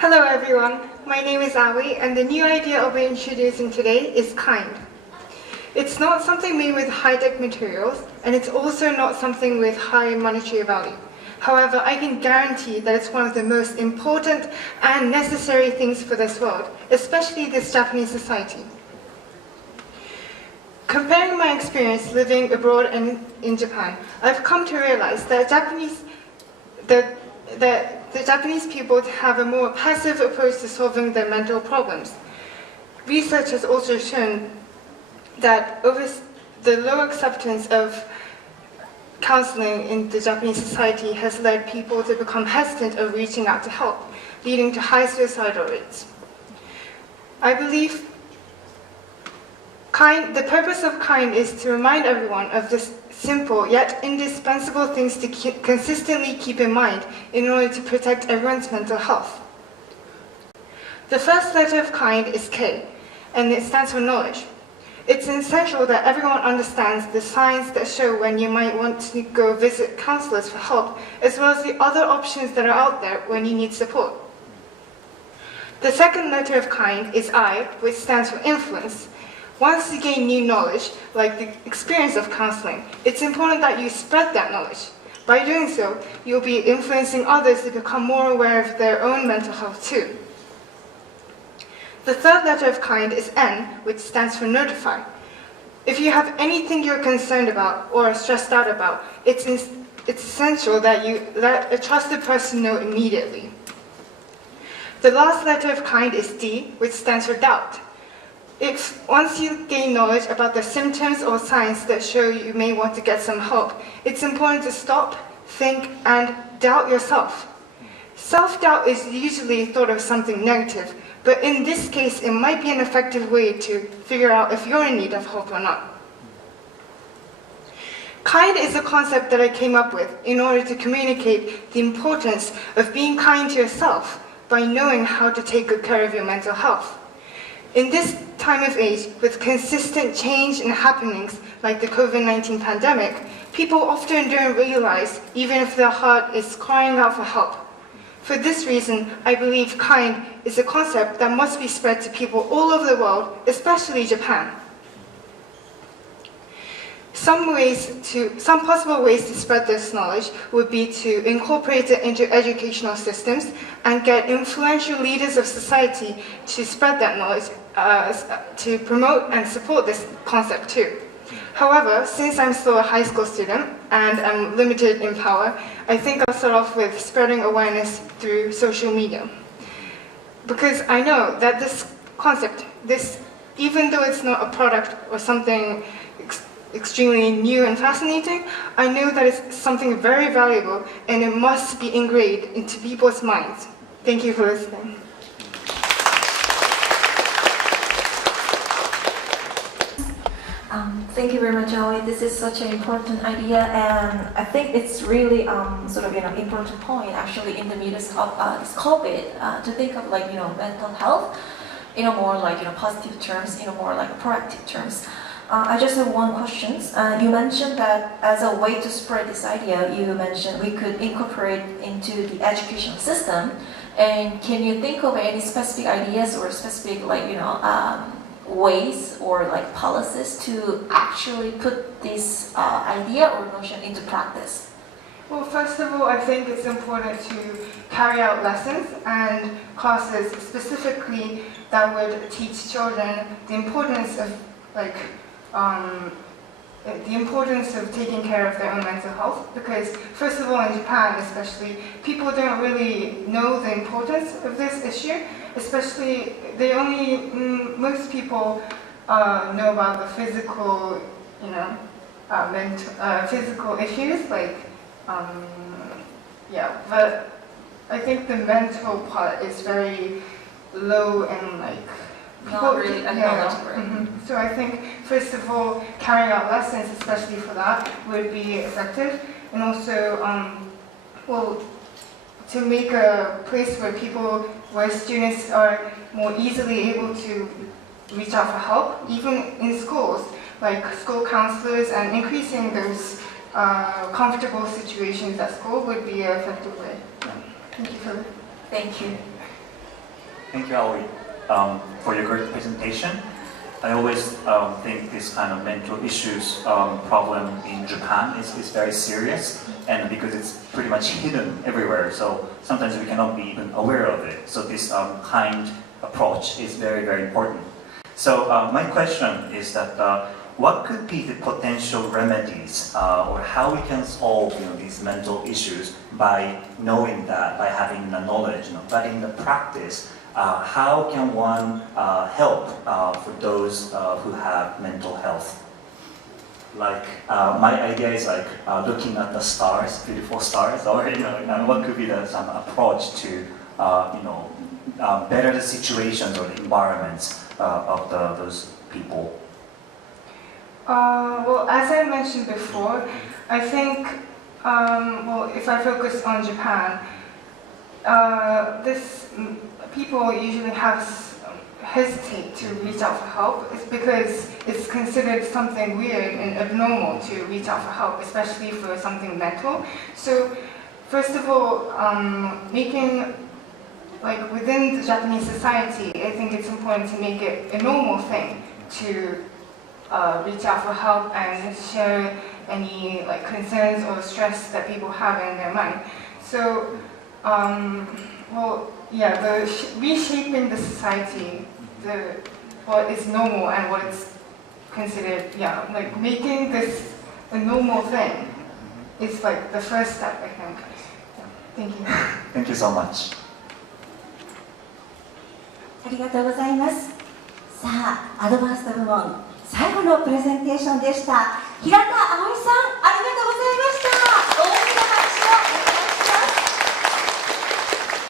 Hello everyone, my name is Aoi and the new idea I'll be introducing today is kind. It's not something made with high-tech materials and it's also not something with high monetary value. However, I can guarantee that it's one of the most important and necessary things for this world, especially this Japanese society. Comparing my experience living abroad and in Japan, I've come to realize that the Japanese people have a more passive approach to solving their mental problems. Research has also shown that the low acceptance of counseling in the Japanese society has led people to become hesitant of reaching out to help, leading to high suicidal rates. I believe the purpose of KIND is to remind everyone of this simple yet indispensable things to consistently keep in mind in order to protect everyone's mental health. The first letter of KIND is K, and it stands for knowledge. It's essential that everyone understands the signs that show when you might want to go visit counselors for help, as well as the other options that are out there when you need support. The second letter of KIND is I, which stands for influence. Once you gain new knowledge, like the experience of counseling, it's important that you spread that knowledge. By doing so, you'll be influencing others to become more aware of their own mental health too. The third letter of KIND is N, which stands for notify. If you have anything you're concerned about or stressed out about, it's essential that you let a trusted person know immediately. The last letter of KIND is D, which stands for doubt. Once you gain knowledge about the symptoms or signs that show you may want to get some help, it's important to stop, think, and doubt yourself. Self-doubt is usually thought of something negative, but in this case, it might be an effective way to figure out if you're in need of help or not. KIND is a concept that I came up with in order to communicate the importance of being kind to yourself by knowing how to take good care of your mental health. In this time of age, with consistent change and happenings like the COVID-19 pandemic, people often don't realize, even if their heart is crying out for help. For this reason, I believe KIND is a concept that must be spread to people all over the world, especially Japan. Some possible ways to spread this knowledge would be to incorporate it into educational systems and get influential leaders of society to spread that knowledge, to promote and support this concept too. However, since I'm still a high school student and I'm limited in power, I think I'll start off with spreading awareness through social media. Because I know that this concept, even though it's not a product or something extremely new and fascinating, I know that it's something very valuable and it must be ingrained into people's minds. Thank you for listening. Thank you very much, Ali. This is such an important idea, and I think it's really important point actually in the midst of this COVID to think of mental health in a more positive terms, in a more proactive terms. I just have one question. You mentioned that as a way to spread this idea, you mentioned we could incorporate into the education system. And can you think of any specific ideas or specific ways or policies to actually put this idea or notion into practice? Well, first of all, I think it's important to carry out lessons and classes specifically that would teach children the importance of taking care of their own mental health, because first of all in Japan especially, people don't really know the importance of this issue, especially most people know about the physical, physical issues but I think the mental part is very low and not really acknowledged. So I think, first of all, carrying out lessons, especially for that, would be effective. And also, to make a place where students are more easily able to reach out for help, even in schools, like school counselors, and increasing those comfortable situations at school would be an effective way. Thank you. Thank you. Thank you, Aoi, for your great presentation. I always think this kind of mental issues problem in Japan is very serious, and because it's pretty much hidden everywhere, so sometimes we cannot be even aware of it. So this kind approach is very, very important. So my question is that what could be the potential remedies or how we can solve these mental issues by knowing that, by having the knowledge, but in the practice, how can one help for those who have mental health? Like my idea is like looking at the stars, beautiful stars, or what could be some approach to better the situations or the environments of those people. Well, as I mentioned before, I think, if I focus on Japan, people usually hesitate to reach out for help. It's because it's considered something weird and abnormal to reach out for help, especially for something mental. So, first of all, within the Japanese society, I think it's important to make it a normal thing to reach out for help and share any concerns or stress that people have in their mind. So, reshaping the society, what is normal and what is considered, making this a normal thing is the first step, I think. Thank you. Thank you so much. ありがとうございます。さあ、アドバンスト部門最後のプレゼンテーションでした。平田葵さん。